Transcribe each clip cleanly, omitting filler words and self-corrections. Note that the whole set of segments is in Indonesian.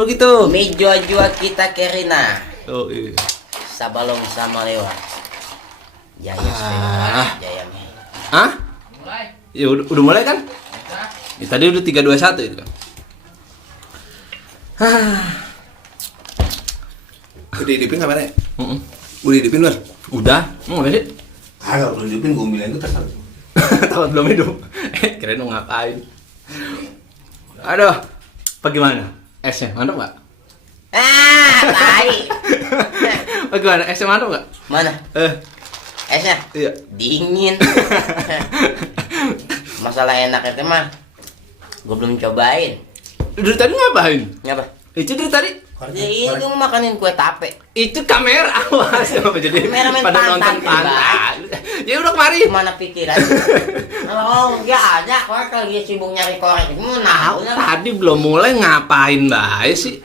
begitu. Mi jua-jua kita Kerina. Oh iya. Sabalong sama lewat. Jaya Jaya. Hah? Ya udah mulai kan? Ya, tadi udah 3-2-1 itu kan. Udah hidupin kabarnya? Udah hidupin Bar? Udah. Mau ngapain sih? Kagak belum hidupin, gue bilang itu terserah. Takut belum hidup. Kirain mau ngapain? Aduh. Apa gimana? Esnya mantap nggak? Tai. Apa gimana? Esnya mantap nggak? Mana? Esnya? Iya. Dingin. Masalah enak itu mah gue belum cobain. Dari tadi ngapain? Ngapa? Itu dari tadi. Jadi itu makanin kue tape. Itu kamera awas apa jadi Kameramen pada pantat, nonton pantat. Ya udah kemari. Mana pikiran? Oh, enggak ada. Kok lagi sibuk nyari korek. Mau nahu lah. Tadi belum mulai ngapain bae sih?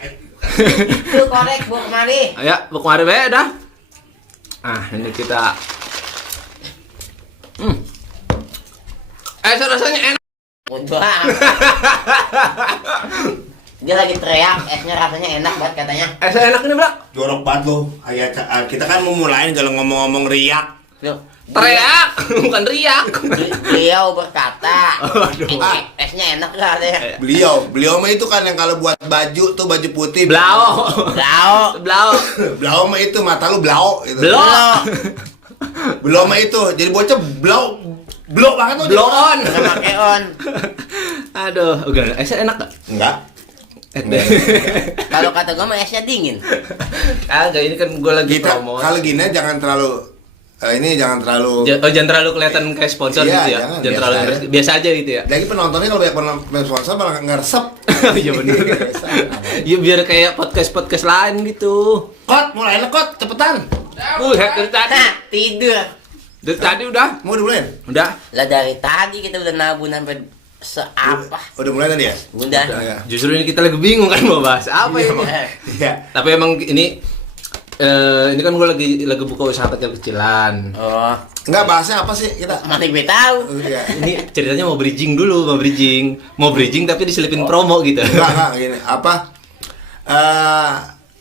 Itu korek bu kemari. Ayo, bu kemari bae dah. Ah, ini kita. Rasanya enak. Udah. Dia lagi teriak, esnya rasanya enak banget katanya. Enak ini, Bro. Jorok banget lo. Kita kan mau mulain kalau ngomong-ngomong riak. Loh, Teriak, bukan riak. beliau berkata, Aduh. esnya enak gak katanya. Beliau mah itu kan yang kalau buat baju tuh baju putih. Blau. Blau. Blau. Blau mah itu mata lu blau gitu. Blau. Blau mah itu. Jadi bocah blau banget tuh. Blow on. Udah pake on. Aduh, udah. Esnya enak gak? Enggak. Kalau kata gue mah esnya dingin. Kagak, ini kan gue lagi Kita promo. kalau gini jangan terlalu jangan terlalu Jangan terlalu kelihatan kayak sponsor Iya, gitu ya. jangan, Jangan terlalu biasa aja gitu ya. lagi penontonnya kalau banyak sponsor malah ngeresep. Iya benar. Ya biar kayak podcast lain gitu. Kot, mulai kot, cepetan. Dari tadi. Nah, tidur. Dari tadi udah. Mau dimulai? Udah. Lah dari tadi kita udah nabung sampai seapa. Udah mulai tadi ya? Udah. Ya. Justru ini kita lagi bingung kan mau bahas apa Iya, ini. Iya. Tapi emang ini kan gue lagi buka usaha kecil-kecilan. Oh, Enggak, bahasnya apa sih kita? mana gue tahu. Iya. Ini ceritanya mau bridging tapi diselipin promo gitu. Enggak gini. Apa?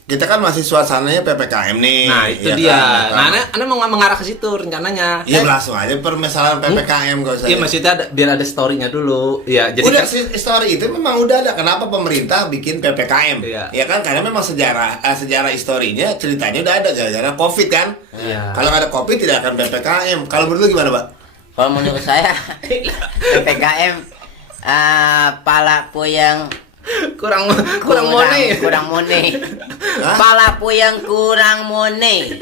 Kita kan masih suasananya PPKM nih. Nah itu ya dia. kan? Nah, anda mau mengarah ke situ rencananya. Iya, langsung aja permasalahan PPKM kalau saya. Iya maksudnya biar ada story-nya dulu. Ya jadi Udah kan, story itu memang udah ada. Kenapa pemerintah bikin PPKM? Iya. Ya kan karena memang sejarah historinya ceritanya udah ada gara-gara Covid kan. Iya. Kalau nggak ada Covid tidak akan PPKM. Kalau menurut lu gimana, Pak? Kalau menurut saya PPKM pala puyang kurang money. kurang money. Hah? Pala puyang kurang money.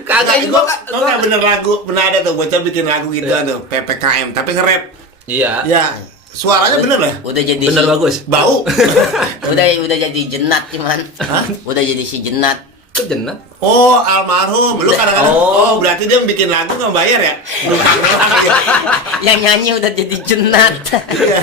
Kagak Gua juga. nggak bener lagu, pernah ada tuh bocah bikin lagu gitu Iya. tuh PPKM tapi nge-rap. Iya. Ya, suaranya bener lah. Udah jadi Bener bagus. Bau. udah jadi jenat cuman. Udah jadi si jenat. Kejenat. Oh, almarhum. Lu kadang-kadang Oh. berarti dia bikin lagu nggak bayar ya? Yang nyanyi udah jadi jenat. Iya,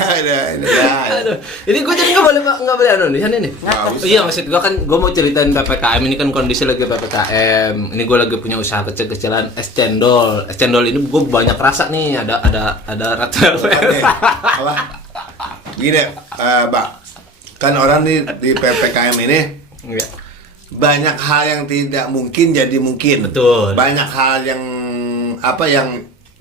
udah. Aduh, ini gue jadi nggak boleh nih nih. Nggak usah. Iya maksud gue kan gue mau ceritain PPKM ini kan kondisi lagi PPKM. Ini gue lagi punya usaha kecil-kecilan es cendol. Es cendol ini gue banyak rasa nih. Ada rasa. Apa? Gini, Pak. Kan orang di PPKM ini Iya. banyak hal yang tidak mungkin jadi mungkin. Betul. Banyak hal yang yang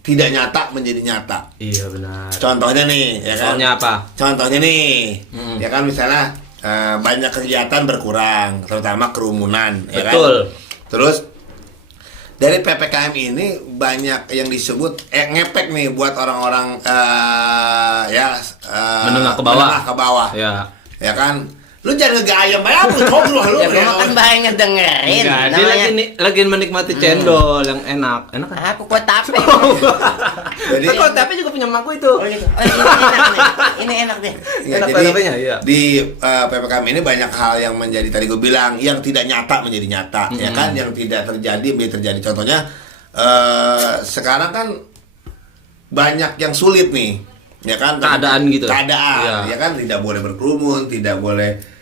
tidak nyata menjadi nyata. Iya benar. Contohnya nih, ya kan? Soalnya apa? Contohnya nih, ya kan misalnya banyak kegiatan berkurang, terutama kerumunan, ya kan? Betul. Terus dari PPKM ini banyak yang disebut ngepek nih buat orang-orang menengah ke bawah. Menengah ke bawah. Ya. Ya kan? Lu jangan ngegayam aja lu, ngobrol lu. Ya gue kan banyak ngedengerin. Enggak, dia lagi menikmati cendol yang enak. Enak kan? Aku kue tape. Jadi Kok tapi juga punya emakku itu. Oh, gitu. Ini enak nih. Ini enak deh. ya, Enak jadi tapenya, iya. di PPKM ini banyak hal yang menjadi tadi gue bilang yang tidak nyata menjadi nyata, ya kan? Yang tidak terjadi menjadi terjadi. Contohnya sekarang kan banyak yang sulit nih, ya kan? Keadaan gitu. Keadaan, Iya. ya kan? Tidak boleh berkerumun, tidak boleh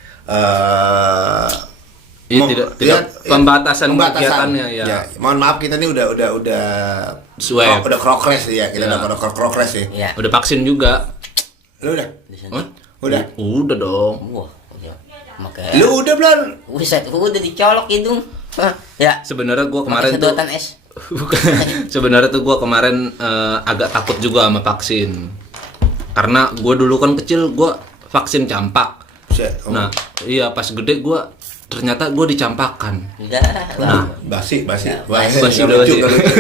Iya, tidak pembatasan kegiatannya ya. Ya, mohon maaf kita nih udah Swab. udah progres ya, kita Ya. udah progres ya. Iya. Udah vaksin juga. Lu udah? Hah? Udah. Udah dong. Wah, udah. Makanya. Lu udah belum? Buset, udah dicolok hidung. Ya. Sebenarnya gue Pakai kemarin tuh sedotan es. bukan. Sebenarnya tuh gue kemarin agak takut juga sama vaksin. Karena gue dulu kan kecil gue vaksin campak. Buset, oh. Nah, iya pas gede gue ternyata gue dicampakkan. Enggak. Nah, basi. Ya, Basi basi, nggak lucu, basi. nggak lucu.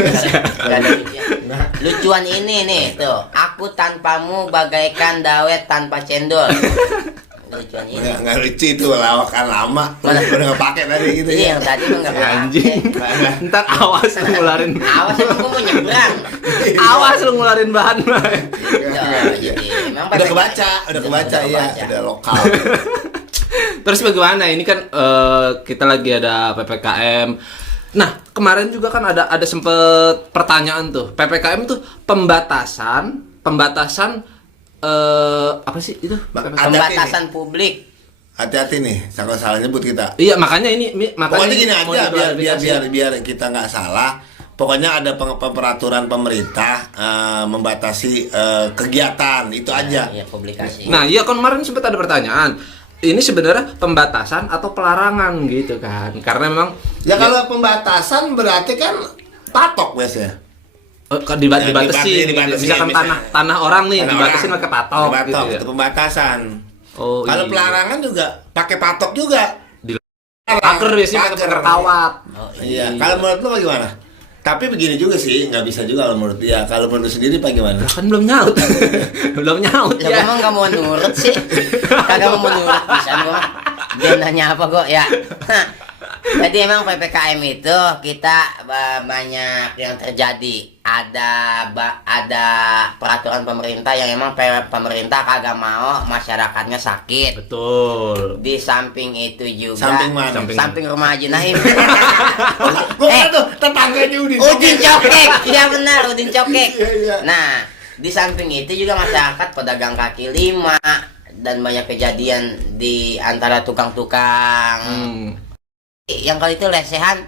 Nggak ada lucunya. Lucuan ini nih tuh. Aku tanpamu bagaikan dawet tanpa cendol. Lucuan ini. Nggak lucu itu lawakan lama. Udah nggak pakai tadi gitu Iya, ya. yang tadi mah nggak anjing. pakai. Ntar awas lu ngeluarin. Awas emang gua mau nyebrang. Awas lu ngeluarin bahan. Jadi memang Udah kebaca ya, udah lokal. Terus bagaimana? Ini kan kita lagi ada PPKM. Nah, kemarin juga kan ada sempet pertanyaan tuh. PPKM tuh pembatasan apa sih itu? Pembatasan publik. Hati-hati nih, salah nyebut kita. Iya, makanya ini Pokoknya gini mau aja diklarifikasi. biar kita nggak salah. Pokoknya ada peraturan pemerintah membatasi kegiatan itu aja. Iya, publikasi. Nah, iya kan kemarin sempat ada pertanyaan. Ini sebenarnya pembatasan atau pelarangan gitu kan? Karena memang Ya kalau pembatasan berarti kan patok biasanya. Dibatasin, dibatasi, misalkan misalnya. tanah orang nih Tanah dibatasin orang. pakai patok, Patok, gitu ya. itu pembatasan. Oh, Kalau iya. pelarangan juga pakai patok juga. Paker biasanya pakai paker kawat. Oh, Iya. Kalau menurut lu bagaimana? Tapi begini juga sih, nggak bisa juga kalau menurut dia. Kalau menurut lu sendiri bagaimana? Kan belum nyaut. belum nyaut Lah ya. emang nggak mau nurut sih. Kagak mau nurut pisan gua. Dia nanya apa kok ya? Jadi emang PPKM itu kita banyak yang terjadi. Ada peraturan pemerintah yang emang pemerintah kagak mau masyarakatnya sakit. Betul. Di samping itu juga Samping mana? Samping. rumah Haji Naim. Gua kan tuh tetangganya Udin. Udin Cokek. Iya benar, Udin Cokek. Iya. Nah, di samping itu juga masyarakat pedagang kaki lima dan banyak kejadian di antara tukang-tukang yang kali itu lesehan.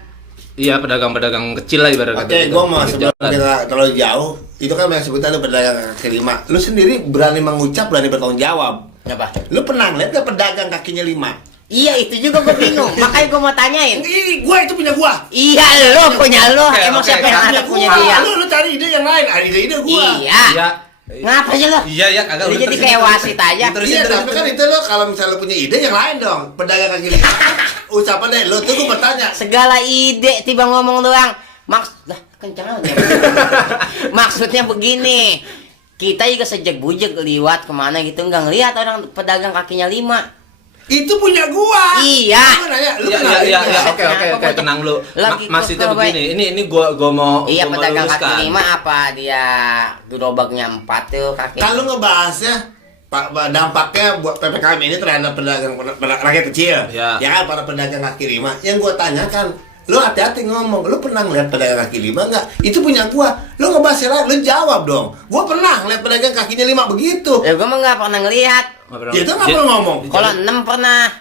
Iya, pedagang-pedagang kecil lah ibarat kata. Oke, gitu. gua mau sebelum Jalan. kita terlalu jauh, itu kan yang sebutan lu pedagang kaki lima. Lu sendiri berani mengucap, berani bertanggung jawab. Kenapa? Lu pernah lihat gak pedagang kakinya 5? Iya, itu juga gue bingung. Makanya gue mau tanyain. Ini gua itu punya gua. Iya, lo punya lo. Oke, Emang oke, siapa yang ada punya Gua. dia? Lu cari ide yang lain. Ada ide gua. Iya. Iya. Ngapa sih lo? Iya, ya kagak. Lu jadi kayak wasit aja. Iya, tapi kan itu lo kalau misalnya lo punya ide yang lain dong. Pedagang kaki lima. Ucapan deh, lo tuh gua bertanya. Segala ide tiba ngomong doang. Lah, kencang aja. Maksudnya begini. Kita juga sejak bujek liwat kemana gitu nggak ngelihat orang pedagang kakinya 5. Itu punya gua. Iya. Gua nanya, lu Iya, kenapa iya, itu? iya, oke, Kenapa, tenang lu. Lagi Maksudnya kok, begini, ini gua mau Iya, gua mau pedagang luruskan. kaki 5 apa dia gerobaknya 4 tuh kaki. Kalau ngebahasnya dampaknya buat PPKM ini terhadap pedagang rakyat kecil, Ya. kan para pedagang kaki lima. Yang gua tanyakan, lu hati-hati ngomong, lu pernah ngeliat pedagang kaki lima nggak? Itu punya gua. Lu ngebahas yang lain, lu jawab dong. Gua pernah ngeliat pedagang kakinya 5 begitu. Ya gua mah nggak pernah ngelihat. Ya itu nggak perlu ngomong. Kalau 6 pernah.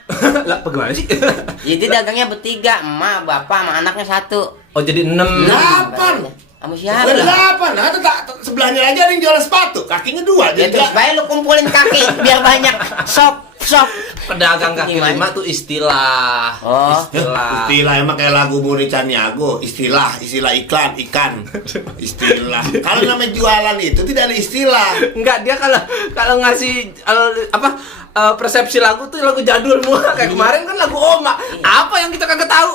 Lah, bagaimana sih? Jadi dagangnya bertiga, emak, bapak, sama anaknya 1. Oh, jadi 6. 8. Sama siapa? Ada 8. Nah, sebelahnya aja ada yang jualan sepatu, kakinya 2. Ya terus baik lu kumpulin kaki biar banyak shop. Pedagang kaki Gimana? 5 tuh istilah. Oh. Istilah emang kayak lagu Muri Caniago, istilah iklan, ikan. Istilah. Kalau namanya jualan itu tidak ada istilah. Enggak, dia kalau ngasih persepsi lagu tuh lagu jadul semua. Kayak kemarin kan lagu Oma. Apa yang kita kagak tahu?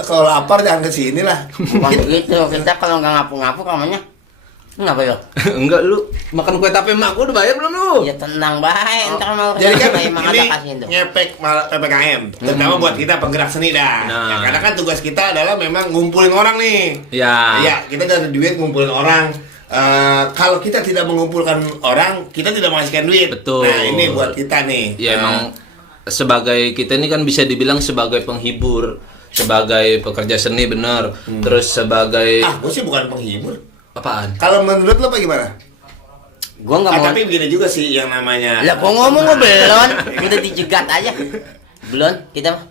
Kalau lapar jangan ke sini lah. Bukan begitu. Kita kalau nggak ngapu-ngapu namanya ngapa ya? Enggak, lu makan kue tape emak gua udah bayar belum lu? Ya tenang baik, entar mau Jadi kan emang ada ini kasihin tuh. ngepek PPKM, terutama buat kita penggerak seni dah. Nah. Ya, karena kan tugas kita adalah memang ngumpulin orang nih. Ya. Ya, kita dari duit ngumpulin orang. Kalau kita tidak mengumpulkan orang, kita tidak menghasilkan duit. Betul. Nah, ini buat kita nih. Ya emang sebagai kita ini kan bisa dibilang sebagai penghibur, sebagai pekerja seni bener. Terus sebagai gue sih bukan penghibur. apaan? Kalau menurut lo bagaimana? Gua nggak mau. Tapi begini juga sih yang namanya. Lah gua ngomong gua belum, udah dijegat aja. Belum, kita mah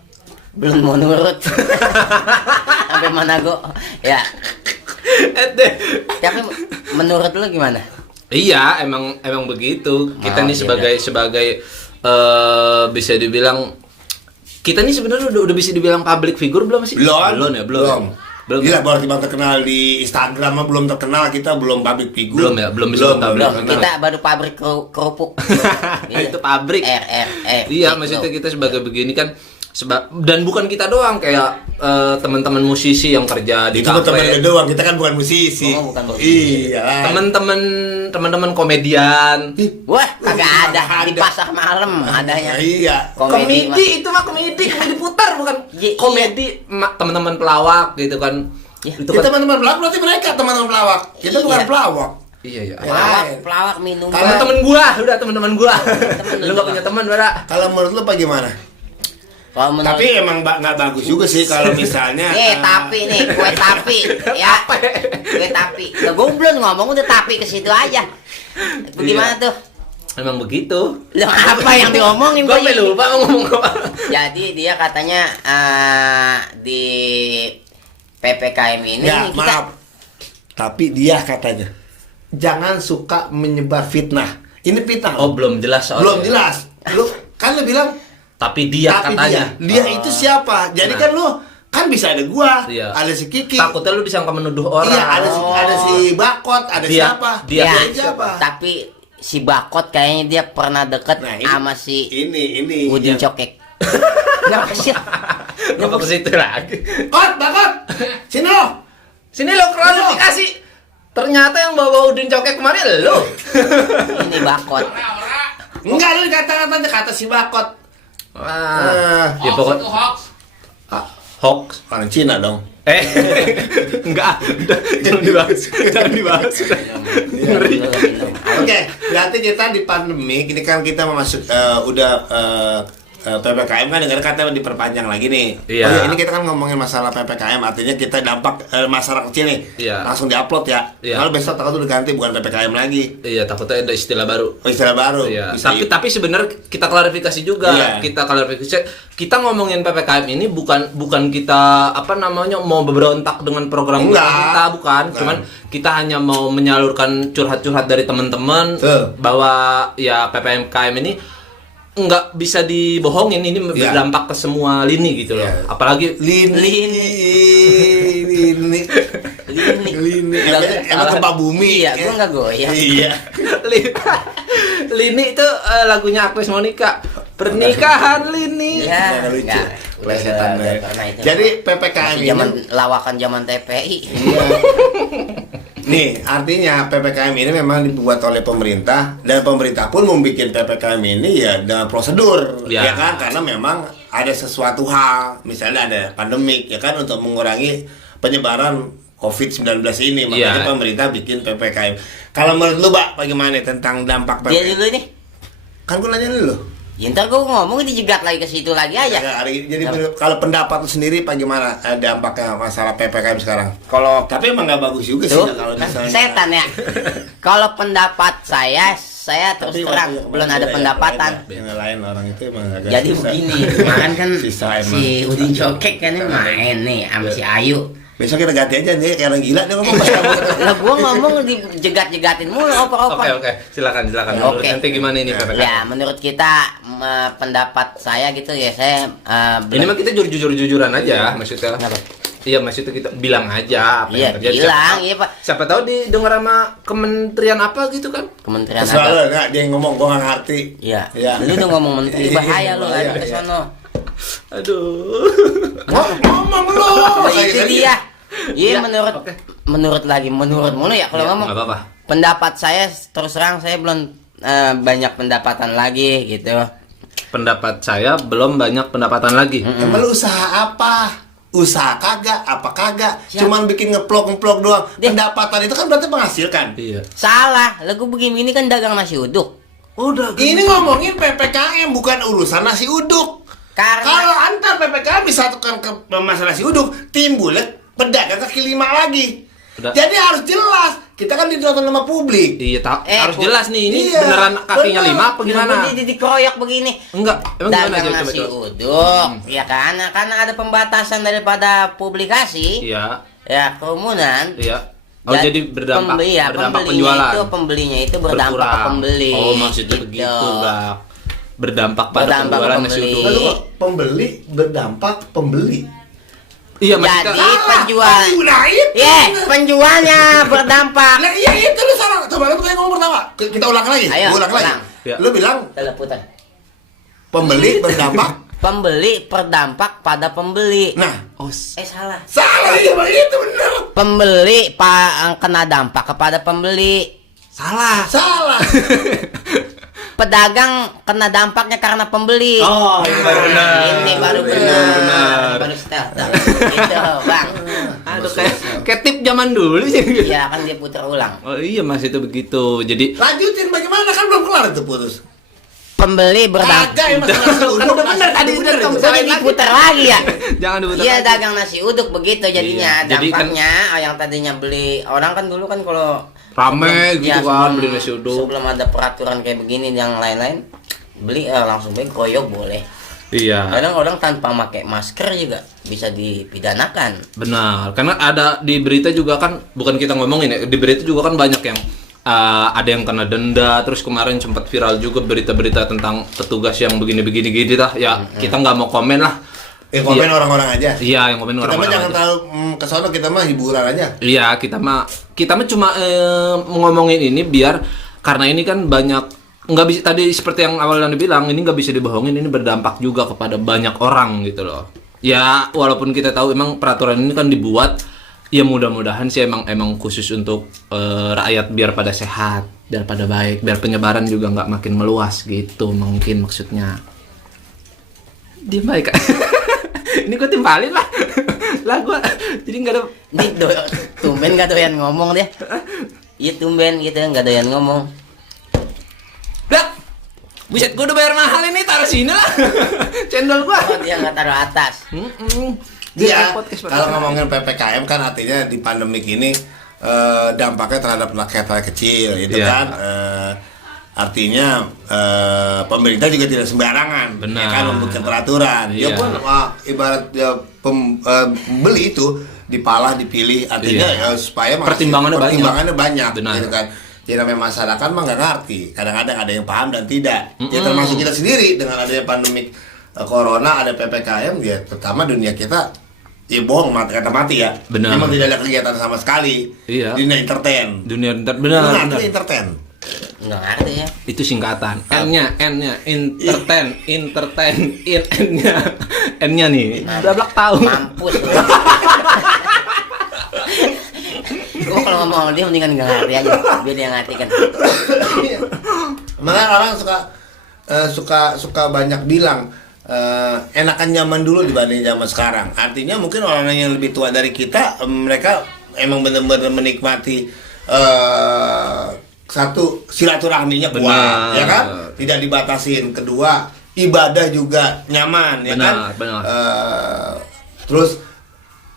belum mau nurut. Sampai mana gua? Ya. Tapi menurut lu gimana? Iya, emang begitu. Kita Oh, nih iya, sebagai bisa dibilang kita nih sebenarnya udah bisa dibilang public figure belum sih? Belum. Ya? Gila, baru tiba terkenal di Instagram mah belum terkenal, kita belum public figure. Belum ya, belum bisa public. Belum, Benar. kita baru pabrik kerupuk. Itu pabrik. Gitu. Iya, maksudnya kita sebagai begini kan dan bukan kita doang, kayak teman-teman musisi yang kerja di Itu teman kafe. doang, kita kan bukan musisi. Oh, bukan musisi. Iya. Teman-teman komedian. Wah, kagak ada di Ada. pasar malam adanya. Iya. Komedi itu mah komedi putar bukan Iya. komedi. Teman-teman pelawak gitu kan. Ya. Itu Kita kan teman-teman pelawak, berarti mereka teman-teman pelawak. Kita Iya. bukan pelawak. iya ya. Pelawak minum. Teman-teman gua, udah teman-teman gua. Temen Lu lu enggak punya teman, Bara? Kalau menurut lu bagaimana? Kalau menurut Tapi emang nggak bagus juga sih kalau misalnya. tapi nih, kue tapi ya. Kue tapi. Lah gua belum ngomong udah tapi ke situ aja. Bagaimana tuh? Emang begitu. Lo apa yang diomongin Gua gua? lupa mau ngomong apa. Jadi dia katanya di PPKM ini Ya, kita maaf. Tapi dia katanya jangan suka menyebar fitnah. Ini fitnah. Oh, belum jelas soalnya. Belum jelas. Lu kan lu bilang Tapi dia tapi katanya. dia itu siapa? Jadi Nah. kan lu kan bisa ada gua, Iya. ada si Kiki. Takutnya lu disangka menuduh orang. Iya, ada si Bakot, ada Dia- siapa? dia- siapa? tapi si Bakot kayaknya dia pernah deket Nah, ini- sama si Ini Udin yang- Cokek. Kenapa sih? Kenapa ke situ lagi? Bakot. Sini lo. Sini lo klarifikasi. Ternyata yang bawa Udin Cokek kemarin lo. Ini Bakot. Enggak, lu kata-katanya kata si Bakot. Wah. Ya pokok hoax. Orang Cina dong. Enggak. Jangan dibahas. Jangan dibahas. Ngeri. Oke, berarti kita di pandemi ini kan kita masuk PPKM kan negara kata diperpanjang lagi nih. Iya. Oh ya, ini kita kan ngomongin masalah PPKM, artinya kita dampak masyarakat kecil nih. Iya. Langsung diupload ya. Iya. Kalau besok takut udah ganti bukan PPKM lagi. Iya, takutnya ada istilah baru. Oh, istilah baru. Iya. Bisa Tapi sebenarnya kita klarifikasi juga. Iya. Kita klarifikasi. Kita ngomongin PPKM ini bukan kita mau berontak dengan program Enggak. pemerintah, bukan. Enggak. Cuman kita hanya mau menyalurkan curhat-curhat dari teman-teman Betul. bahwa ya PPKM ini nggak bisa dibohongin, ini Iya. berdampak ke semua lini gitu loh. Iya. Apalagi Lini. Emang gempa bumi. Iya, gua nggak goyang. Iya. Lini itu lagunya Agnes Monica. Pernikahan Lini. Iya, Nggak lucu. nggak. Plesetan Udah deh. pernah itu. Jadi PPKM Masih ini zaman lawakan zaman TPI. Iya. Nih, artinya PPKM ini memang dibuat oleh pemerintah dan pemerintah pun membuat PPKM ini ya dengan prosedur, Ya. ya kan? Karena memang ada sesuatu hal, misalnya ada pandemik, ya kan, untuk mengurangi penyebaran COVID-19 ini, makanya Ya. pemerintah bikin PPKM. Kalau menurut lu, Pak, bagaimana tentang dampak Dia PPKM? dulu nih. Kan gue nanya lu. Ya, ntar gua ngomong dijegat lagi ke situ lagi aja. Jadi kalau pendapat lu sendiri bagaimana dampaknya masalah PPKM sekarang? Kalau tapi emang nggak bagus juga sih Tuh, kalau misalnya setan ya. Kalau pendapat saya terus Tapi terang yang- belum ada yang pendapatan. Yang lain orang itu emang agak Jadi susah. begini, kemarin kan Sisa emang. si Udin Cokek kan main nih sama si Ayu. Besok kita ganti aja nih kayak orang gila dia ngomong pas kamu. Lah gua ngomong dijegat-jegatin mulu oper-oper. Oke. Silakan. Menurut Oke. nanti gimana ini PPKM? Ya, menurut kita pendapat saya gitu ya, saya Ini mah kita jujur-jujuran aja, maksudnya. Kenapa? Iya, maksudnya kita bilang aja apa Iya, yang terjadi. bilang, iya, Pak. Siapa tahu didengar sama kementerian apa gitu kan? Kementerian Terserah Agama. lu enggak dia yang ngomong gua enggak ngerti. Iya. Iya. Lu tuh ngomong menteri bahaya lu Iya, ada ke iya. sono. Aduh. Ngomong lu. Oh, Kayak itu tadi. dia. Iya, Iya, menurut oke. menurut mulu ya kalau Iya, ngomong. nggak apa-apa. Pendapat saya terus terang saya belum banyak pendapatan lagi gitu. Pendapat saya belum banyak pendapatan lagi. Emang lu usaha apa? Usaha kagak, apa kagak? Siap. Cuman bikin ngeplok doang. Dia- Pendapatan itu kan berarti menghasilkan. Iya. Salah, lagu begini kan dagang nasi uduk. Udah. Ini ngomongin PPKM bukan urusan nasi uduk. Karena Kalau antar PPKM disatukan ke masalah nasi uduk, timbulnya pedagang kaki lima lagi. Udah. Jadi harus jelas. Kita kan ditonton sama publik. Iya, harus Bu- jelas nih ini Iya, beneran kakinya bener. 5 apa gimana? dikeroyok begini. Enggak, emang gimana Dagang aja nasi coba. uduk, ya kan? Karena ada pembatasan daripada publikasi, Iya, ya kerumunan. iya. Oh, jadi berdampak pembeli, ya, berdampak pembelinya penjualan. pembelinya itu berdampak ke Berkurang. pembeli. Oh, maksudnya gitu. begitu, Bang. berdampak pada Berdampak penjualan ke nasi pembeli. uduk. Lalu kok pembeli berdampak pembeli. Iya, Jadi maksudnya penjual, Nah, itu. penjualnya berdampak. Nah, iya itu lu salah. Coba lu ngomong pertama. Kita ulang lagi. Ayo, Gua ulang lagi. ulang. Ya. Lu bilang Teleputan. pembeli berdampak. Pembeli berdampak pada pembeli. Nah, Salah. salah iya Bang, itu benar. Pembeli kena dampak kepada pembeli. salah. Salah. Pedagang kena dampaknya karena pembeli. Oh, ini baru benar. Ini baru Ini benar. baru benar. Baru setel. Gitu, Bang. Aduh, kayak tip zaman dulu sih. Iya, kan dia putar ulang. Oh iya, Mas, itu begitu. Jadi Lanjutin bagaimana kan belum kelar itu putus. Pembeli berdampak. Agak emang nasi uduk. Kan udah bener tadi, Bener, udah kamu itu. Jadi diputar lagi ya. jangan diputar Iya, lagi. dagang nasi uduk begitu jadinya. Iya, jadi kan- Dampaknya yang tadinya beli orang kan dulu kan kalau Rame gitu kan, sebelum- beli nasi uduk. Sebelum ada peraturan kayak begini yang lain-lain, beli langsung beli koyok boleh. Iya. Kadang orang tanpa pakai masker juga bisa dipidanakan. Benar, karena ada di berita juga kan, bukan kita ngomongin ya, di berita juga kan banyak yang ada yang kena denda, terus kemarin sempat viral juga berita-berita tentang petugas yang begini-begini gitu lah. Ya, kita nggak mau komen lah. Komen Iya. orang-orang aja. Iya, yang komen Kita mah orang-orang jangan aja. terlalu kesono, kita mah hiburan aja. Iya, kita mah cuma ngomongin ini biar, karena ini kan banyak, nggak bisa, tadi seperti yang awal yang dibilang, ini nggak bisa dibohongin, ini berdampak juga kepada banyak orang gitu loh. Ya, walaupun kita tahu emang peraturan ini kan dibuat, ya mudah-mudahan sih emang khusus untuk rakyat biar pada sehat, biar pada baik, biar penyebaran juga nggak makin meluas gitu mungkin maksudnya. Dia baik. Ini gue timpalin lah. Lah gue jadi nggak ada. Ini tumben gak doyan ngomong dia. Iya tumben gitu nggak doyan ngomong. Dah, buset, gue udah bayar mahal ini, taruh sini lah. Cendol gue. Oh dia nggak taruh atas. Iya, Podcast kalau ngomongin PPKM kan artinya di pandemik ini dampaknya terhadap rakyat kecil itu Iya. kan artinya pemerintah juga tidak sembarangan Benar. ya kan membuat peraturan. Iya. Ya pun ibarat pembeli itu dipilih artinya Iya. supaya Pertimbangannya banyak Benar. gitu kan. Jadi namanya masyarakat mah nggak ngerti. Kadang-kadang ada yang paham dan tidak. Ya termasuk kita sendiri dengan adanya pandemik corona, ada PPKM, ya pertama dunia kita ya bohong kata mati ya. Benar. Memang tidak ada kegiatan sama sekali. Iya. Dunia entertain. Dunia Benar, benar. entertain. Nggak ngerti ya. Itu singkatan. N-nya entertain, N-nya nih. Blablak tahu. Mampus. Gue kalau ngomong sama dia mendingan nggak ngerti aja. Biar dia ngartikan. Makanya orang suka banyak bilang enakan zaman dulu dibanding zaman sekarang. Artinya mungkin orang yang lebih tua dari kita, mereka emang benar-benar menikmati satu silaturahminya kuat, Benar. ya kan? Tidak dibatasin. Kedua, ibadah juga nyaman, ya kan? Benar. Terus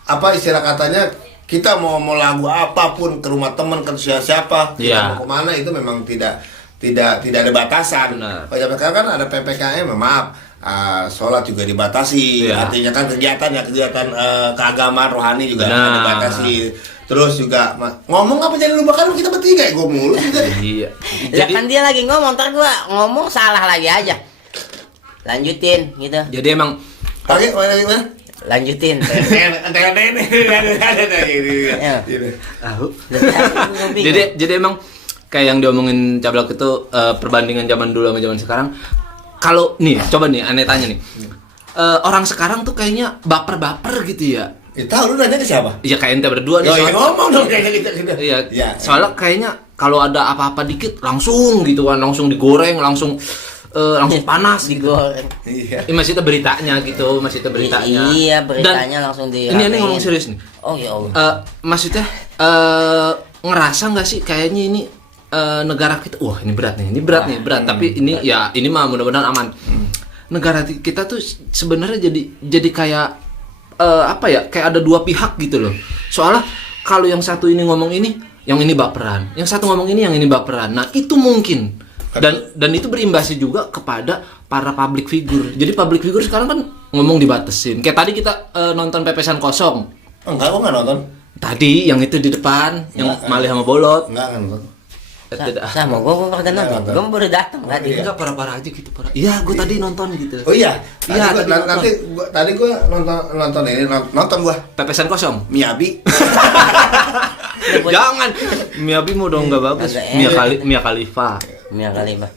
apa istilah katanya? Kita mau lagu apapun ke rumah teman, ke siapa, kita Iya. mau kemana itu memang tidak ada batasan. Benar. Kalau zaman sekarang kan ada PPKM, maaf, sholat juga dibatasi. Iya. Artinya kan kegiatan keagamaan rohani juga Benar. dibatasi. Terus juga ngomong apa jadi lupa kan kita bertiga ya gue mulu. Iya. Ya kan dia lagi ngomong, ntar gua ngomong salah lagi aja. Lanjutin gitu. Jadi emang Oke, mana? Lanjutin. jadi emang kayak yang diomongin Cablak itu perbandingan zaman dulu sama zaman sekarang. Kalau nih, coba nih aneh tanya nih. Orang sekarang tuh kayaknya baper-baper gitu ya. Tahu lu nanya ke siapa? Ya kayak ente berdua nih. Oh, ya soalnya- ngomong dong kayak gitu. Iya, Ya. soalnya kayaknya kalau ada apa-apa dikit langsung gitu kan, langsung digoreng, langsung panas gitu. Digoreng. Iya. Ini masih itu beritanya gitu, masih itu beritanya. Iya, beritanya Dan langsung ini ngomong serius nih. Oh ya Allah. Maksudnya ngerasa nggak sih kayaknya ini negara kita, wah ini berat nih, berat. Tapi ini ya ini mah mudah-mudahan aman. Negara kita tuh sebenarnya jadi kayak apa ya? Kayak ada dua pihak gitu loh. Soalnya kalau yang satu ini ngomong ini, yang ini baperan. Yang satu ngomong ini, yang ini baperan. Nah itu mungkin. Dan itu berimbasnya juga kepada para public figure. Jadi public figure sekarang kan ngomong dibatesin. Kayak tadi kita nonton pepesan kosong. Enggak, gua nggak nonton. Tadi yang itu di depan, yang Malih sama Bolot. Enggak nonton. Tidak. Sama gue kagak nonton. Gue baru datang tadi. Enggak parah-parah aja gitu, parah. Iya, gue tadi nonton gitu. Oh iya, Iya, tadi gua nonton ini nonton gua Pepesan kosong. Miyabi. Jangan. Miyabi mau dong enggak bagus. Agak Mia Khalifa. Mia kali mah.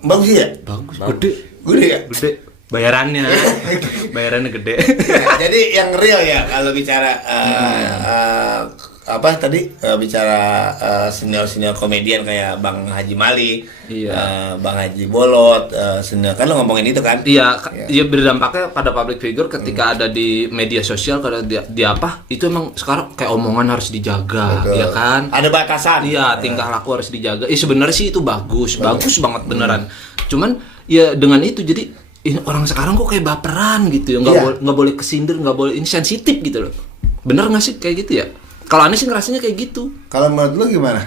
Bagus ya? Bagus, Bagus. gede. Gede ya? Gede. Bayarannya gede. Ya, jadi yang real ya kalau bicara apa tadi bicara senior komedian kayak Bang Haji Mali, Iya. Bang Haji Bolot, senior kan lo ngomongin itu kan? Iya, iya berdampaknya pada public figure ketika ada di media sosial, kalau di apa itu emang sekarang kayak omongan harus dijaga, Betul. ya kan? Ada batasan. Iya, tingkah laku harus dijaga. Sebenarnya sih itu bagus banget beneran. Cuman ya dengan itu jadi orang sekarang kok kayak baperan gitu ya, nggak boleh kesindir, nggak boleh ini sensitif gitu loh. Bener nggak sih kayak gitu ya? Kalau aneh sih ngerasanya kayak gitu. Kalau menurut lu gimana?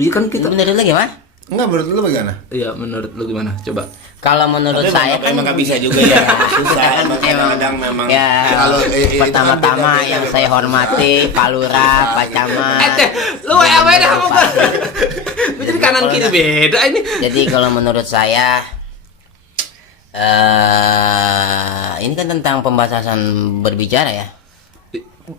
Iya kan kita. Menurut lu gimana? Enggak, menurut lu bagaimana? Iya, menurut lu gimana? Coba. Kalau menurut Tapi saya kan emang nggak bisa juga ya. Susah emang kadang-kadang memang. Ya, Kalau pertama-tama yang saya hormati Pak Lurah, Pak Camat. Lu WA dah sama gua. Lu jadi kanan kiri beda ini. Jadi kalau menurut saya ini kan tentang pembatasan berbicara ya.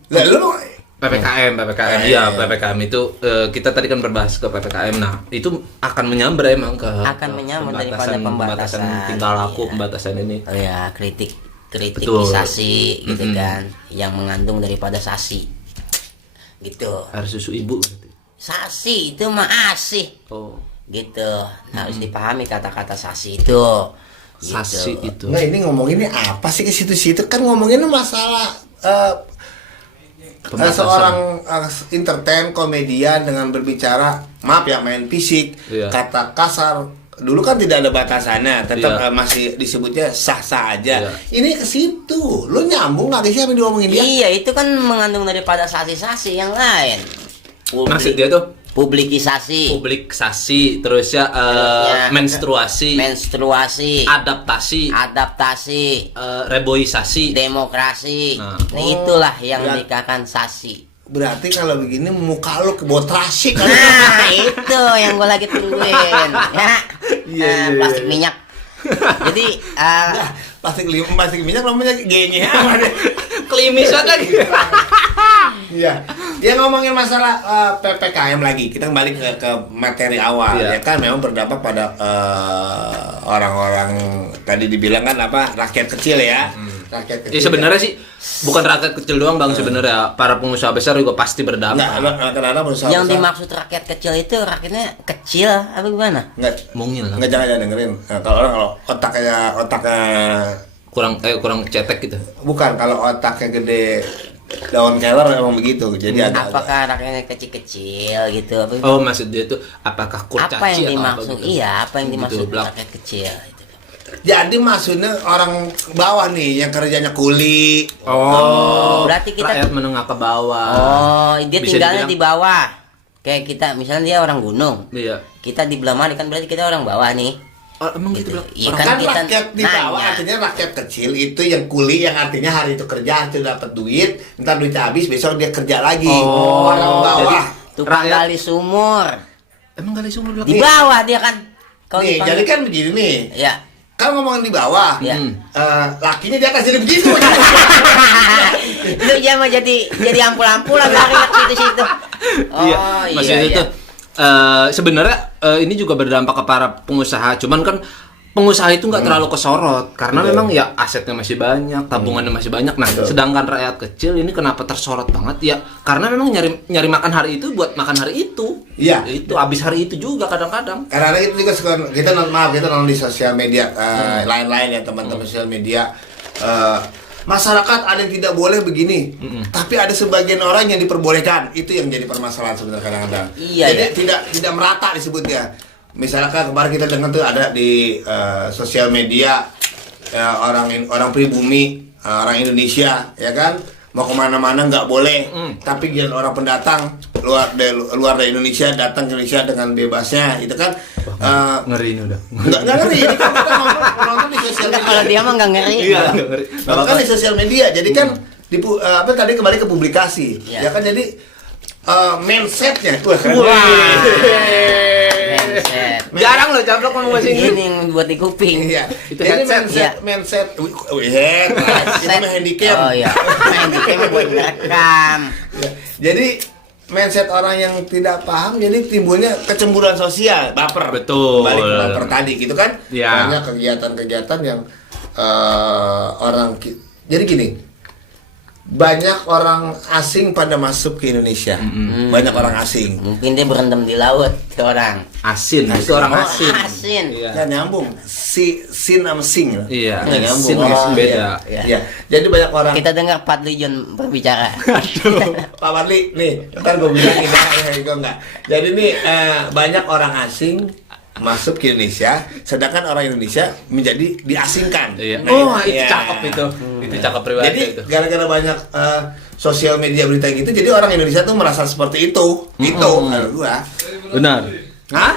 Lah lu PPKM, iya PPKM itu kita tadi kan berbahas ke PPKM. Nah itu akan menyambar emang ke Daripada pembatasan tingkah laku, iya. pembatasan ini. Oh ya, kritikisasi gitu kan, yang mengandung daripada sasi gitu. Harus susu ibu berarti. Sasi itu mah asih Oh, gitu, harus dipahami kata-kata sasi itu gitu. sasi itu. Nggak, ini ngomonginnya apa sih ke situ-situ kan ngomonginnya masalah seorang entertain komedian dengan berbicara maaf ya main fisik, Iya. kata kasar. Dulu kan tidak ada batasannya, tetap Iya. Masih disebutnya sah-sah aja. Iya. Ini ke situ. Lu nyambung nggak sih apa yang diomongin dia? Iya, itu kan mengandung daripada sasi-sasi yang lain. Maksud dia tuh Publikisasi, publikasi, terus ya menstruasi, adaptasi, reboisasi. demokrasi. Nah. Itulah yang Berat. menikahkan sasi. Berarti kalau begini muka lu kebotrasik kan? Nah, itu yang gue lagi tungguin. Ya. Iya. Plastik minyak. Jadi plastik minyak namanya genye. Klimis banget lagi. Iya. Dia ngomongin masalah PPKM lagi. Kita kembali ke materi awal. Iya. Ya kan memang berdampak pada orang-orang tadi dibilang kan apa rakyat kecil ya. Rakyat kecil. Ya sebenarnya sih bukan rakyat kecil doang Bang, sebenarnya para pengusaha besar juga pasti berdampak. Kenapa pengusaha yang besar? dimaksud rakyat kecil itu rakyatnya kecil apa gimana? Nggak, Mungil lah. nggak jangan dengerin. Nah, kalau otaknya Kurang cetek gitu. bukan kalau otaknya gede daun keler emang begitu. Jadi ada. Apakah rakyatnya kecil-kecil gitu? Apa, Oh, maksud dia tuh apakah apa kurcaci yang atau dimaksud? apa gitu? Iya, apa yang Gitu, dimaksud Blak. rakyat kecil itu? Jadi maksudnya orang bawah nih yang kerjanya kuli. Oh, berarti kita- rakyat menengah ke bawah. Oh, dia Bisa tinggalnya dibilang- di bawah. Kayak kita, misalnya dia orang gunung. Iya. Kita di belah mana kan berarti kita orang bawah nih. Oh, emang gitu Blak? Iya Kan, kan kita rakyat di bawah nanya. artinya rakyat kecil itu yang kuli yang artinya hari itu kerja itu dapat duit, ntar duitnya habis besok dia kerja lagi. Oh, Orang bawah. Tukang rakyat- gali sumur. Emang kali sumur Blak? Di bawah dia kan. Kalau Nih, dipanggil- jadi kan begini nih. ya. Kan ngomongin di bawah. Ya. Lakinya di atas jadi begitu. Lu jangan jadi ampul-ampulan lari ke situ-situ. Oh, Iya, maksudnya itu sebenarnya ini juga berdampak ke para pengusaha. Cuman kan pengusaha itu nggak terlalu kesorot karena Betul. memang ya asetnya masih banyak, tabungannya masih banyak. Nah, Betul. sedangkan rakyat kecil ini kenapa tersorot banget? Ya karena memang nyari makan hari itu buat makan hari itu. Iya. Itu habis hari itu juga kadang-kadang. Karena itu juga suka kita nonton di sosial media lain-lain ya teman-teman sosial media. Masyarakat ada yang tidak boleh begini, tapi ada sebagian orang yang diperbolehkan. Itu yang jadi permasalahan sebenarnya kadang-kadang. Iya, Jadi tidak merata disebutnya. Misalkan kemarin kita dengar tuh ada di sosial media orang pribumi, orang Indonesia, ya kan, mau kemana-mana nggak boleh, tapi giliran orang pendatang luar dari Indonesia datang ke Indonesia dengan bebasnya, itu kan Ngeri ini udah. nggak ngeri. Ini kan kita nonton di sosial Enggak, media. kalau dia mah nggak ngeri. Iya, nggak ngeri. Nggak Nonton apa-apa. di sosial media, jadi kan tadi kembali ke publikasi, Iya. ya kan, jadi mindsetnya. Mindset. Jarang loh Caplok ngomong bahasa Inggris. Ini yang buat di kuping. Iya. Itu Jadi headset. mindset. Kita mah handicap. Oh iya. Handicap buat ngerekam. Ya, jadi mindset orang yang tidak paham jadi timbulnya kecemburuan sosial, baper. Betul. Balik ke baper tadi gitu kan. Ya. Banyak kegiatan-kegiatan yang jadi gini. Banyak orang asing pada masuk ke Indonesia. Banyak orang asing. Mungkin dia berendam di laut ke orang. Asin, itu orang Oh, asin. asin. Iya. Kan nyambung. Sin sama sing. Iya. Nggak nyambung. Sin sama sing beda. Iya. Iya. Jadi banyak orang. Kita dengar Pak Lijon berbicara. Pak Barli, nih, ntar gue bilangin gue enggak. Jadi nih banyak orang asing masuk ke Indonesia, sedangkan orang Indonesia menjadi diasingkan. Iya. Nah, Oh, itu iya. cakep itu. Itu cakep pribadi Jadi itu. gara-gara banyak sosial media berita gitu, jadi orang Indonesia tuh merasa seperti itu. Itu menurut gua. Benar. Hah?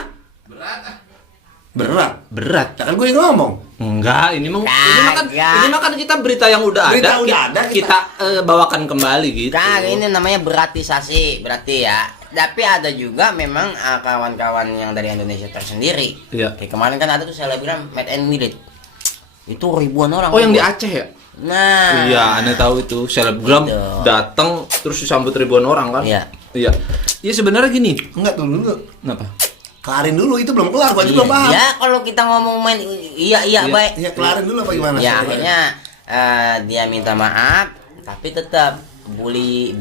Berat. Berat. Nah, kan gue yang ngomong. Enggak, ini Kagak. mah kan kita berita yang udah Berita ada. udah ada, Kita bawakan kembali gitu. Kan ini namanya beratisasi, berarti ya. Tapi ada juga memang kawan-kawan yang dari Indonesia tersendiri. Iya. Kayak kemarin kan ada tuh selebgram Made and Millet. Itu ribuan orang. Oh, yang di Aceh ya? Nah. Iya, aneh tahu itu selebgram Gitu. datang terus disambut ribuan orang kan? Iya. Iya. Iya sebenarnya gini. Enggak tuh dulu. Kenapa? Kelarin dulu, itu belum kelar, gua aja belum paham. Ya kalau kita ngomong main iya Iya. baik. Iya, kelarin dulu apa gimana? Ya sih? akhirnya dia minta maaf, tapi tetap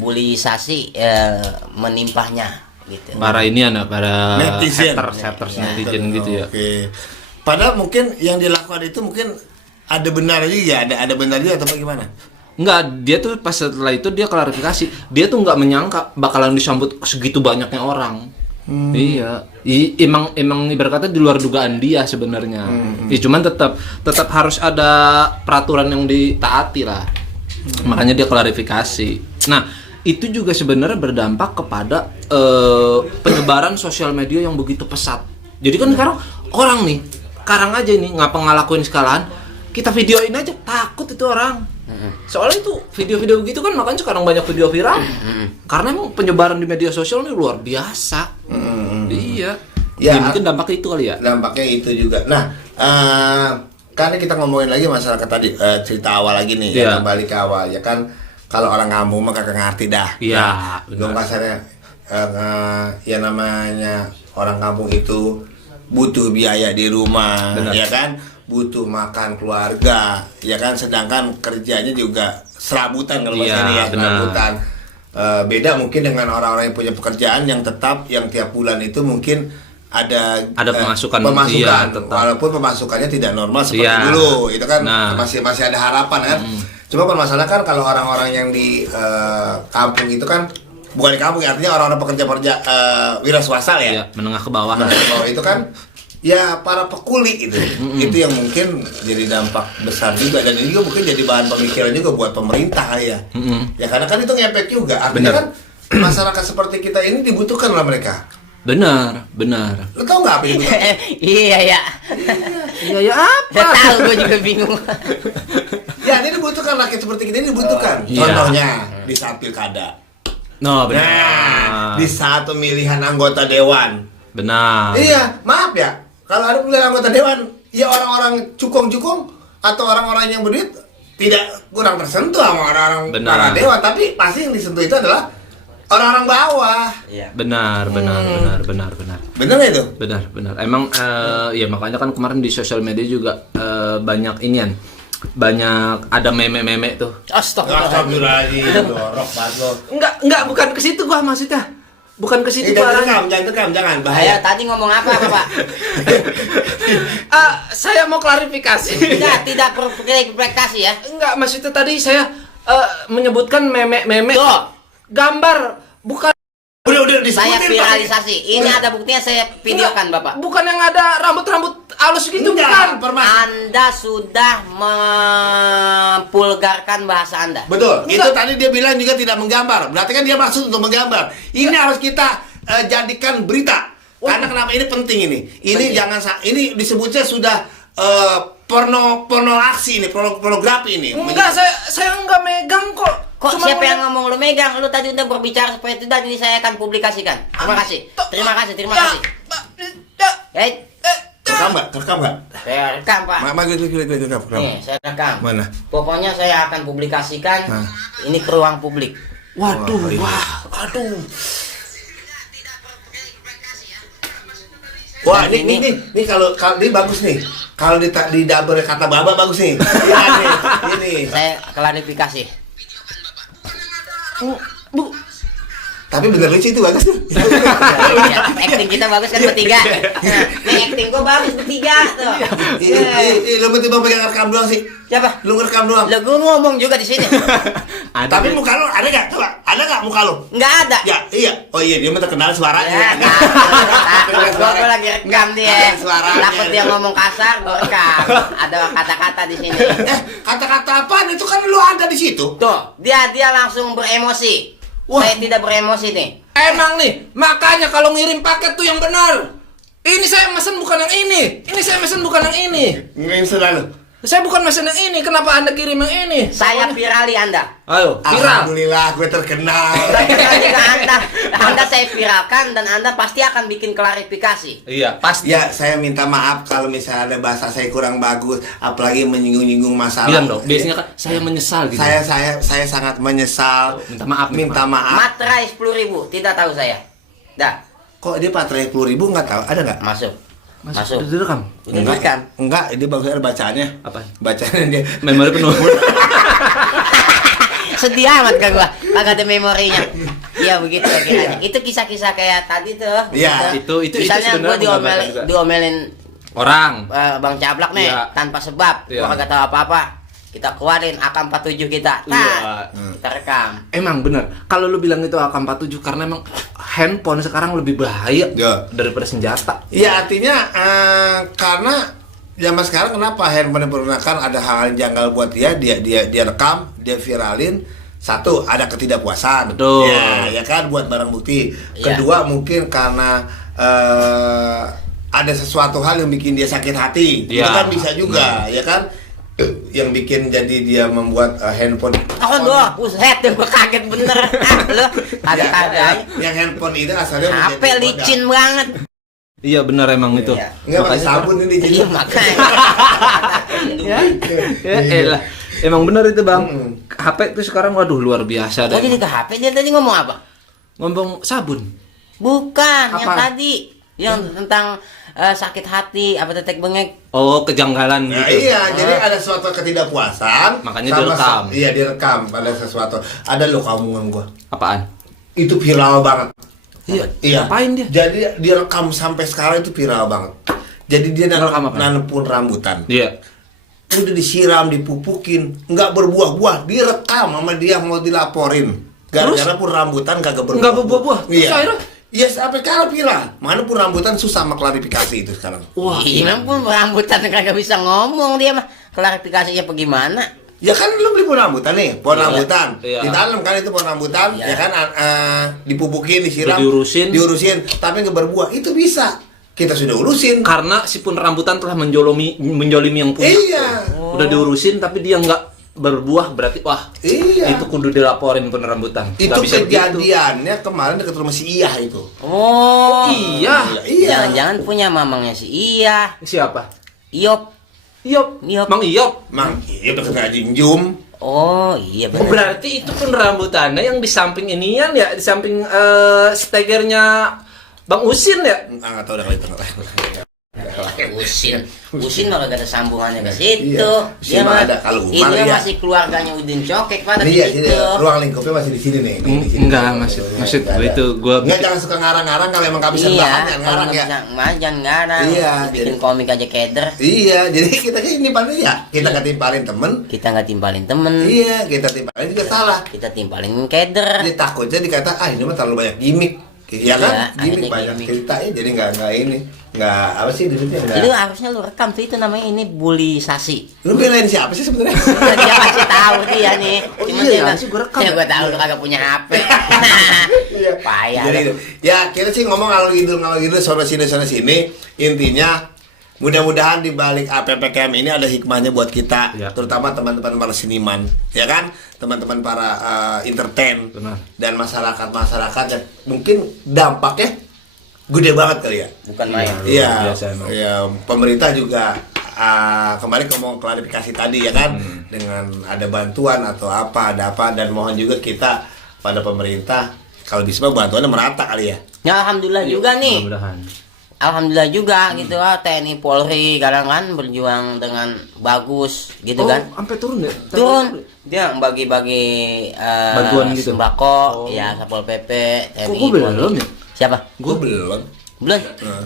bulisasi menimpahnya gitu. Para ini anak para Netizen. haters netizen gitu ya. Oke. Padahal mungkin yang dilakukan itu mungkin ada benar juga, ada benar juga atau bagaimana? Enggak, dia tuh pas setelah itu dia klarifikasi. Dia tuh nggak menyangka bakalan disambut segitu banyaknya orang. Iya, emang ibarat kata di luar dugaan dia sebenarnya. Ya, cuman tetap harus ada peraturan yang ditaati lah. Makanya dia klarifikasi. Nah, itu juga sebenarnya berdampak kepada penyebaran sosial media yang begitu pesat. Jadi kan sekarang orang nih, sekarang aja nih ngapa ngelakuin sekalian, kita videoin aja takut itu orang. Soalnya itu video-video gitu kan makanya sekarang banyak video viral. Karena emang penyebaran di media sosial ini luar biasa. Iya. Ya, Mungkin dampak itu kali ya. Dampaknya itu juga. Nah, karena kita ngomongin lagi masyarakat tadi cerita awal lagi nih, Iya. ya, kembali ke awal ya kan. Kalau orang kampung mah kagak ngerti dah. Iya, Belum benar. kasarnya ya namanya orang kampung itu butuh biaya di rumah, Benar. ya kan? Butuh makan keluarga, ya kan? Sedangkan kerjanya juga serabutan kalau Iya, bahasa ini ya, benar. serabutan. Beda mungkin dengan orang-orang yang punya pekerjaan yang tetap, yang tiap bulan itu mungkin ada pemasukan, pemasukan, iya, tetap. walaupun pemasukannya tidak normal seperti Iya. dulu, itu kan Nah. masih ada harapan kan. Cuma permasalahan kan kalau orang-orang yang di kampung itu kan bukan di kampung, artinya orang-orang pekerja wira swasta ya. Iya, menengah ke bawah. Nah, kalau itu kan ya para pekuli itu. Itu yang mungkin jadi dampak besar juga, dan ini juga mungkin jadi bahan pemikiran juga buat pemerintah ya. Ya karena kan itu ngefek juga. Artinya Benar. kan masyarakat seperti kita ini dibutuhkan oleh mereka. Benar. Lu tau nggak apa itu? Iya ya. Iya ya apa? Udah tahu gue juga bingung. Ya ini dibutuhkan, rakyat seperti kita ini dibutuhkan. Iya. Contohnya di saat pilkada. No, benar. Nah, di saat pemilihan anggota dewan. Benar. Iya, maaf ya. Kalau ada pemilihan anggota dewan, ya orang-orang cukong-cukong atau orang-orang yang berduit tidak kurang tersentuh sama orang-orang Benar. para dewan, tapi pasti yang disentuh itu adalah orang-orang bawah. Iya. Benar. Bener nggak itu? Benar. Emang ya makanya kan kemarin di sosial media juga banyak inian. Banyak ada meme-meme tuh. Astagfirullahaladzim, dorok banget lo. Enggak, bukan ke situ gua maksudnya. Bukan ke situ Jangan gua. terekam, jangan Ayo bahaya. tadi ngomong apa Pak? Saya mau klarifikasi. Tidak perlu klarifikasi ya. Enggak, maksudnya tadi saya menyebutkan meme-meme Tuh. gambar, bukan Udah Saya disebutin, Pak. viralisasi. Ini ada buktinya, saya videokan Bapak. bukan yang ada rambut-rambut halus gitu, Enggak, bukan. Anda sudah mempulgarkan bahasa Anda. Betul. Enggak. Itu tadi dia bilang juga tidak menggambar. Berarti kan dia maksud untuk menggambar. Ini harus kita jadikan berita. Karena kenapa ini penting ini? Ini Penting. ini disebutnya sudah porno aksi ini, pornografi ini. Enggak, saya enggak megang kok. Kok Cuma siapa ngeliat- yang ngomong lu megang? Lu tadi udah berbicara seperti itu dan ini saya akan publikasikan. Terima kasih. Terima kasih, terima kasih. Rekam nggak? Saya rekam, Pak. Rekam. Nih, saya rekam. Mana? Pokoknya saya akan publikasikan Nah. ini ke ruang publik. Waduh, iya. aduh. Wah, Dan ini kalau ini bagus nih. Kalau di double kata baba bagus nih. Iya nih, ini. Saya klarifikasi. Bu, Tapi bener lucu itu bagus tuh. Ya, acting kita bagus kan bertiga. Nah, nih acting gua bagus bertiga tuh. Lu tiba pegang rekam doang sih. Siapa? Lu ngerekam doang. Lo gua ngomong juga di sini. ada Tapi deh. muka lu ada nggak? Coba, ada nggak muka lu? Enggak ada. Ya, iya. Oh iya, dia mah terkenal Ya, suaranya. takut gua lagi rekam dia. Suaranya. Takut dia ngomong kasar, gua rekam. Ada kata-kata di sini. Kata-kata apaan itu kan lu ada di situ. Tuh, dia langsung beremosi. Wah. Saya tidak beremosi nih. Emang nih, makanya kalau ngirim paket tuh yang benar. Ini saya mesen bukan yang ini. Ini saya mesen bukan yang ini. Ngirim selalu. Saya bukan mesen yang ini. Kenapa Anda kirim yang ini? Saya virali Anda. Ayo, viral. Alhamdulillah gue terkenal. Dan viral juga Anda saya viralkan dan Anda pasti akan bikin klarifikasi. Iya, pasti. Ya, saya minta maaf kalau misalnya ada bahasa saya kurang bagus, apalagi menyinggung-nyinggung masalah. Bilang dong. Biasanya kan saya menyesal gitu. Saya sangat menyesal. Minta maaf, Minta maaf. Materai 10.000, tidak tahu saya. Dah, Kok dia patrei 10.000 nggak tahu? Ada nggak? masuk. Masuk. Udah direkam. Udah direkam. Enggak, dia bagus ada bacaannya. Apaan? Bacaannya dia. Memori penuh. Sedih amat kan gua, kagak ada memorinya. Iya begitu kira-kira. Itu kisah-kisah kayak tadi tuh. Iya. begitu. Itu Misalnya gua sebenarnya menggambarkan juga. diomelin Orang. Bang Cablak nih Iya. tanpa sebab. Iya. Gua kagak tahu apa-apa. Kita keluarin AK-47 kita. Iya. Kita rekam. Emang bener. Kalau lu bilang itu AK-47 karena emang handphone sekarang lebih bahaya Ya. daripada senjata. Iya, artinya karena zaman sekarang kenapa handphone yang digunakan ada hal yang janggal buat dia rekam, dia viralin. Satu, ada ketidakpuasan. Betul. Ya kan buat barang bukti. Iya. Kedua, mungkin karena ada sesuatu hal yang bikin dia sakit hati. Itu Iya. kan bisa juga, ya kan? Yang bikin jadi dia membuat handphone. Aku doa, buset deh gua kaget bener. Lu kagak-kagak. Yang handphone itu asalnya HP menjadi licin banget. Iya bener emang itu. Iya. Enggak pakai Makanya sabun ini jadi. Iya makanya. Ya elah. Emang bener itu bang. Mm. HP itu sekarang waduh luar biasa Oh deh. jadi ke HP dia tadi ngomong apa? Ngomong sabun. Bukan, yang Apa? tadi yang tentang sakit hati apa tetek bengek. Oh kejanggalan Nah, gitu. iya, jadi ada suatu ketidakpuasan. Makanya sama direkam. Iya, direkam pada sesuatu. Ada lo kamu gua. Apaan? Itu viral banget. Iya. Iya. Ngapain dia? Jadi direkam sampai sekarang itu viral banget. Jadi dia Direkam apa? nanam pun rambutan. Iya. Udah disiram, dipupukin, nggak berbuah-buah, direkam sama dia mau dilaporin. Gara-gara pun rambutan kagak berbuah. Nggak berbuah-buah? Terus Iya. akhirnya? Iya, sampai sekarang viral. Mana pun rambutan susah sama klarifikasi itu sekarang. Wah. Iya, pun rambutan kagak bisa ngomong dia mah. Klarifikasinya bagaimana? Ya kan lu beli pohon rambutan nih, pohon Iya. rambutan. Iya. Ditanam kan itu pohon rambutan, Iya. ya kan dipupukin, disiram, Diurusin. tapi nggak berbuah. Itu bisa. Kita sudah urusin. Karena si pun rambutan telah menjolimi yang punya. Iya. Udah diurusin tapi dia nggak berbuah berarti wah Iya. itu kudu dilaporin pun rambutan. Itu Nggak bisa begitu. kejadiannya kemarin dekat rumah si Iyah itu. Oh, Iya. Iya. Jangan-jangan punya mamangnya si Iya, Siapa? Iop. Iop. Iop. Mang Iop. Mang Iya udah kena jinjum. Oh, iya Oh, benar. berarti itu pun rambutannya yang di samping inian ya, di samping stegernya Bang Usin ya? Nggak tahu udah kali itu. Usin mah gak ada sambungannya ke situ. Iya. Usin Dia mah mah ada. Kalau ini Umar ya. masih keluarganya Udin Cokek pada Iya, di sini situ. ruang lingkupnya masih di sini nih. Di sini. Enggak, maksud Nggak gue ada. itu gue Nggak, jangan suka ngarang-ngarang kalau emang kehabisan bahan Iya, jangan kalau ngarang nggak ya. bisa jangan ngarang. Iya, Bikin jadi- komik aja keder. Iya, jadi kita kan nimpalin ya. Kita nggak timpalin temen. Kita nggak timpalin temen. Iya, kita timpalin juga salah. Kita timpalin keder. Jadi takutnya dikata ini mah terlalu banyak gimmick. Iya kan? Iya, Gimmick akhirnya banyak gimmick. ceritanya jadi nggak ini. Nggak apa sih disebutnya Itu nggak. harusnya lu rekam tuh, itu namanya ini bulisasi. Lu belain siapa sih sebenarnya? Nah, dia kasih tahu dia nih. Oh Cuma iya, dia harusnya gua rekam. Ya gua tahu lu kagak punya HP. Iya. Payah. Jadi, lu. ya kita sih ngomong ngalor ngidul sana sini intinya mudah-mudahan di balik APPKM ini ada hikmahnya buat kita, Ya. terutama teman-teman para seniman, ya kan, teman-teman para entertain Benar. dan masyarakat yang mungkin dampaknya gede banget kali ya. Bukan main. Iya, biasa emang. ya, pemerintah juga kembali ke mau klarifikasi tadi ya kan, dengan ada bantuan atau apa, dan mohon juga kita pada pemerintah kalau bisa bantuannya merata kali ya. Ya alhamdulillah juga nih. Mudah-mudahan. Alhamdulillah juga gitu TNI Polri kadang kan berjuang dengan bagus gitu kan. Sampai turun ya? Turun dia bagi-bagi Bantuan gitu? sembako, ya Satpol PP, TNI Kok gua belum ya? Siapa? Gue belum. Belum.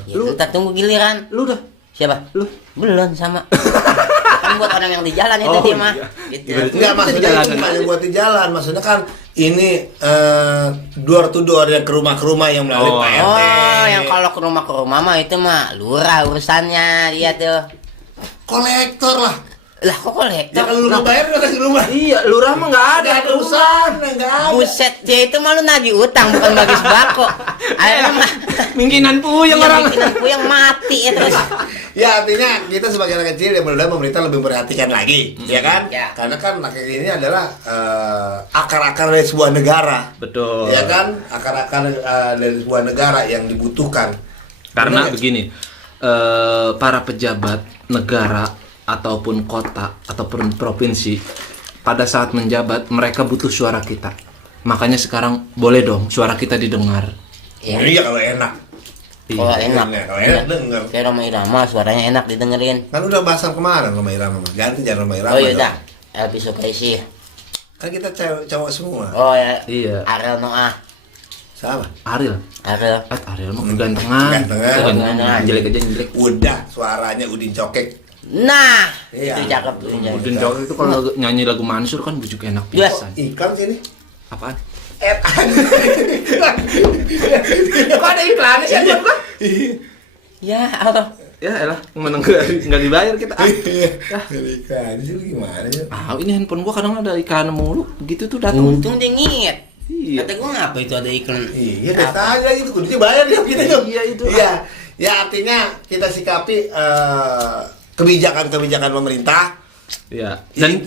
Ya, kita tunggu giliran. Lu dah. Siapa? Lu. Belum sama. Kan buat orang yang di jalan itu Oh, dia mah. iya. Gitu. Berarti Enggak, kita maksudnya di jalanan itu bukan aja. buat di jalan, maksudnya kan ini door to door yang ke rumah yang melalui Oh. Pak RT. Oh, yang kalau ke rumah mah itu mah lurah urusannya dia tuh. Kolektor lah. Lah kok kolektor? Ya kalau lu nggak bayar udah kasih rumah. Iya, lurah mah nggak ada. Nggak ada urusan, nggak ada. Buset, dia itu malu nagih utang bukan bagi sembako. Akhirnya mah Mingkinan puyeng iya, orang. bikinan puyeng mati ya terus. Ya artinya kita sebagai anak kecil ya mudah-mudahan pemerintah lebih memperhatikan lagi, ya kan? Ya. Karena kan anak kecil ini adalah akar-akar dari sebuah negara. Betul. Ya kan? Akar-akar dari sebuah negara yang dibutuhkan. Karena Benar nggak? begini, para pejabat negara ataupun kota ataupun provinsi pada saat menjabat mereka butuh suara kita. Makanya sekarang boleh dong suara kita didengar. Ya. Iya kalau enak. Kalau enak. Kalau enak denger. Kayak Roma Irama suaranya enak didengerin. Kan udah bahasan kemarin Roma Irama, mah. Ganti jangan Roma Irama. Oh iya dong. dah. Elvi Sukaisi. Kan kita cowok semua. Oh ya. Iya. Ariel Noah. Sama. Ariel, Ariel. Ariel mah gantengan. Gantengan. Gantengan. Jelek aja yang jelek. Udah suaranya Udin Cokek. Nah, Iya. itu cakep tuh. Udin Cokek itu kalau nyanyi lagu Mansur kan bujuk enak Iya. pisan. Iklan sini. Apaan? Kok ada iklannya sih buat gua? Ya Allah. Ya elah, mana nggak dibayar kita. Iklan sih lu gimana sih? Ini handphone gua kadang ada iklan mulu, gitu tuh datang. Untung dia nginget. Iya. Kata gua ngapa itu ada iklan? Iya, tes aja gitu. Kudunya bayar ya kita tuh. Iya, itu. Iya. Ya artinya kita sikapi kebijakan-kebijakan pemerintah. Ya, dan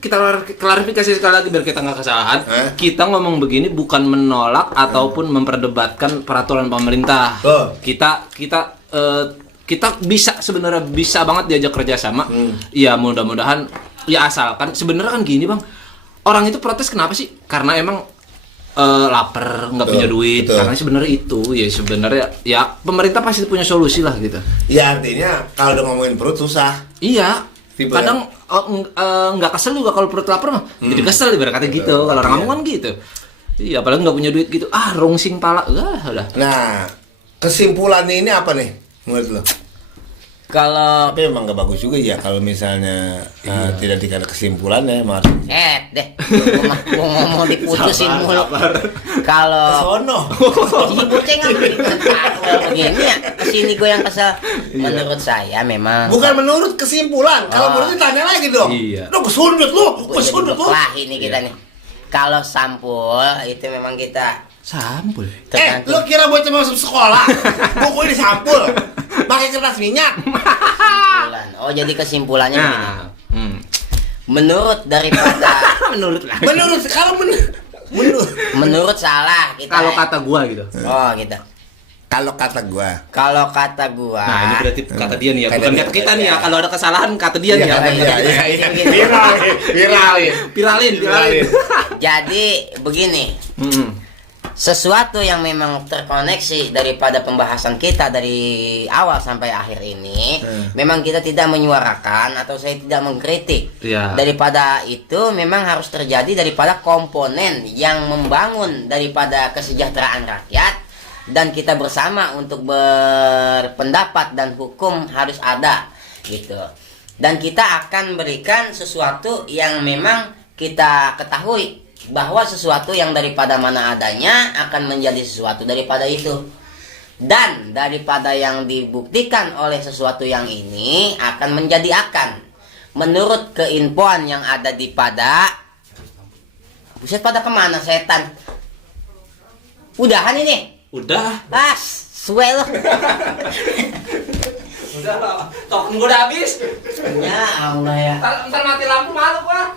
kita klarifikasi sekali lagi biar kita nggak kesalahan. Kita ngomong begini bukan menolak ataupun memperdebatkan peraturan pemerintah. Oh. Kita bisa sebenarnya bisa banget diajak kerjasama. Ya mudah-mudahan ya asalkan sebenarnya kan gini bang, orang itu protes kenapa sih? Karena emang lapar nggak punya duit. betul. Karena sebenarnya itu ya sebenarnya ya pemerintah pasti punya solusi lah gitu. Ya artinya kalau udah ngomongin perut susah. Iya. Tipe Kadang nggak kesel juga kalau perut lapar mah. Jadi kesel ibarat kata gitu. Kalau orang ngomong kan gitu. Iya, apalagi nggak punya duit gitu. Rungsing pala. Udah. Nah, kesimpulannya ini apa nih menurut lo? Kalau Tapi emang gak bagus juga ya kalau misalnya tidak dikasih kesimpulannya, Mas. deh, gua ngomong diputusin Sabar, mulu. sabar. Kalau Sono. si boceng nggak begini ya, kesini gue yang kesel. Menurut saya memang. Bukan menurut kesimpulan. Kalau menurut tanya lagi dong. Iya. Lu kesundut lu, Gua jadi kesundut lu. berkelahi nih kita nih. Kalau sampul itu memang kita Sampul. Lu kira bocah masuk sekolah? Buku ini sampul. Pakai kertas minyak. kesimpulan. Oh jadi kesimpulannya begini. Nah, Menurut daripada menurut lah. Menurut salah kita. Kalau kata gua gitu. Oh gitu. kalau kata gua. Kalau kata gua. Nah, ini berarti kata dia nih ya, Kata bukan dia. kata kita nih ya. Kalau ada kesalahan kata dia nih ya. bukan kata kita. Viralin. Viralin. Jadi begini. Sesuatu yang memang terkoneksi daripada pembahasan kita dari awal sampai akhir ini, memang kita tidak menyuarakan atau saya tidak mengkritik. Iya. Daripada itu memang harus terjadi daripada komponen yang membangun daripada kesejahteraan rakyat, dan kita bersama untuk berpendapat dan hukum harus ada gitu. Dan kita akan berikan sesuatu yang memang kita ketahui bahwa sesuatu yang daripada mana adanya akan menjadi sesuatu daripada itu, dan daripada yang dibuktikan oleh sesuatu yang ini akan menjadi akan menurut keinfoan yang ada di pada buset pada kemana setan udahan ini Udah. swell udah token gue udah habis. Ya Allah ya. Ntar mati lampu malu gua.